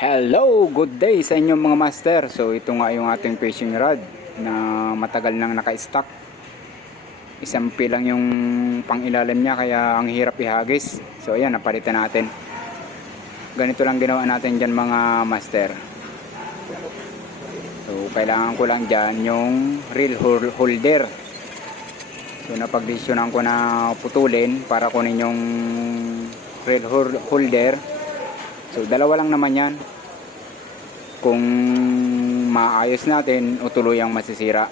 Hello! Good day sa inyong mga master. So ito nga yung ating fishing rod na matagal nang naka-stock. Isang lang yung pangilalim niya kaya ang hirap ihagis. So ayan, napalitan natin. Ganito lang ginawa natin dyan mga master. So kailangan ko lang dyan yung reel holder. So napagdesisyonan ko na putulin para kunin yung reel holder. So dalawa lang naman yan. Kung maayos natin o tuluyang masisira.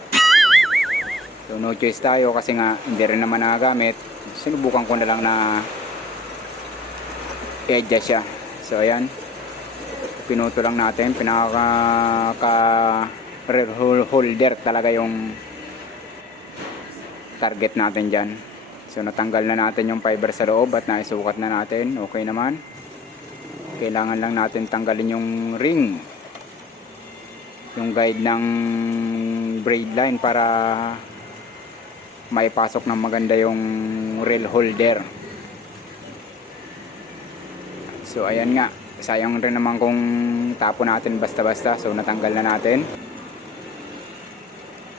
So no choice tayo kasi nga hindi rin naman nagagamit. Sinubukan ko na lang na i-adjust siya. So ayan, pinuto lang natin. Pinaka holder talaga yung target natin dyan. So natanggal na natin yung fiber sa loob at naisukat na natin. Okay naman. Kailangan lang natin tanggalin yung ring, yung guide ng braid line para maipasok ng maganda yung reel holder. So ayan nga, sayang rin naman kung tapo natin basta-basta. So natanggal na natin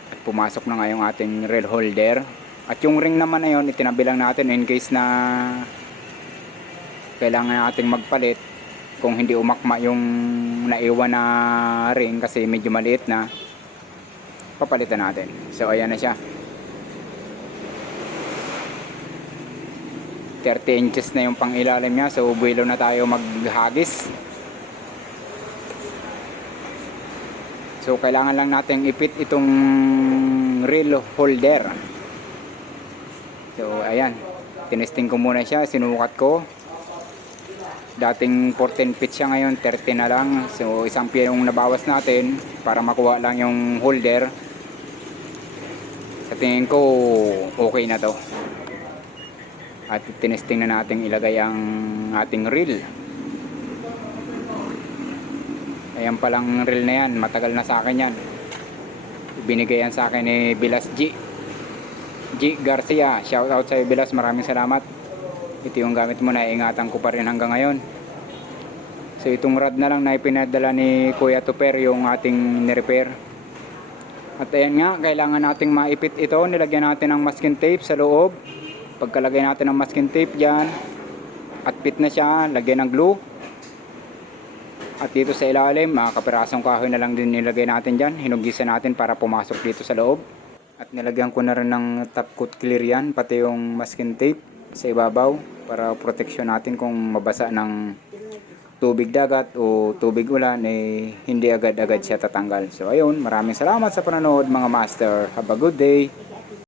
at pumasok na nga yung ating reel holder. At yung ring naman na yun, itinabi lang natin in case na kailangan natin magpalit. Kung hindi umakma yung naiwan na ring kasi medyo maliit na, papalitan natin. So ayan na siya, 30 inches na yung pangilalim niya. So buwelo na tayo maghagis. So kailangan lang natin ipit itong reel holder. So ayan, tinesting ko muna siya, sinukat ko. Dating 14 feet siya, ngayon 30 na lang. So isang pie yung nabawas natin para makuha lang yung holder. Sa tingin ko okay na to. At tinesting na natin ilagay ang ating reel. Ayan palang reel na yan, matagal na sa akin yan. Binigay yan sa akin ni Bilas G Garcia. Shout out sa iyo Bilas, maraming salamat. Ito yung gamit mo na ingatan ko pa rin hanggang ngayon. So itong rod na lang na ipinadala ni Kuya Tuper yung ating ni-repair. At ayan nga, kailangan nating maipit ito. Nilagyan natin ng masking tape sa loob. Pagkalagay natin ng masking tape dyan at fit na siya, lagyan ng glue. At dito sa ilalim, mga kapirasong kahoy na lang din nilagay natin dyan. Hinugisan natin para pumasok dito sa loob. At nilagyan ko na rin ng top coat clear yan, pati yung masking tape sa ibabaw para protection natin kung mabasa ng tubig dagat o tubig ulan, hindi agad-agad siya tatanggal. So ayun, maraming salamat sa panonood mga master. Have a good day.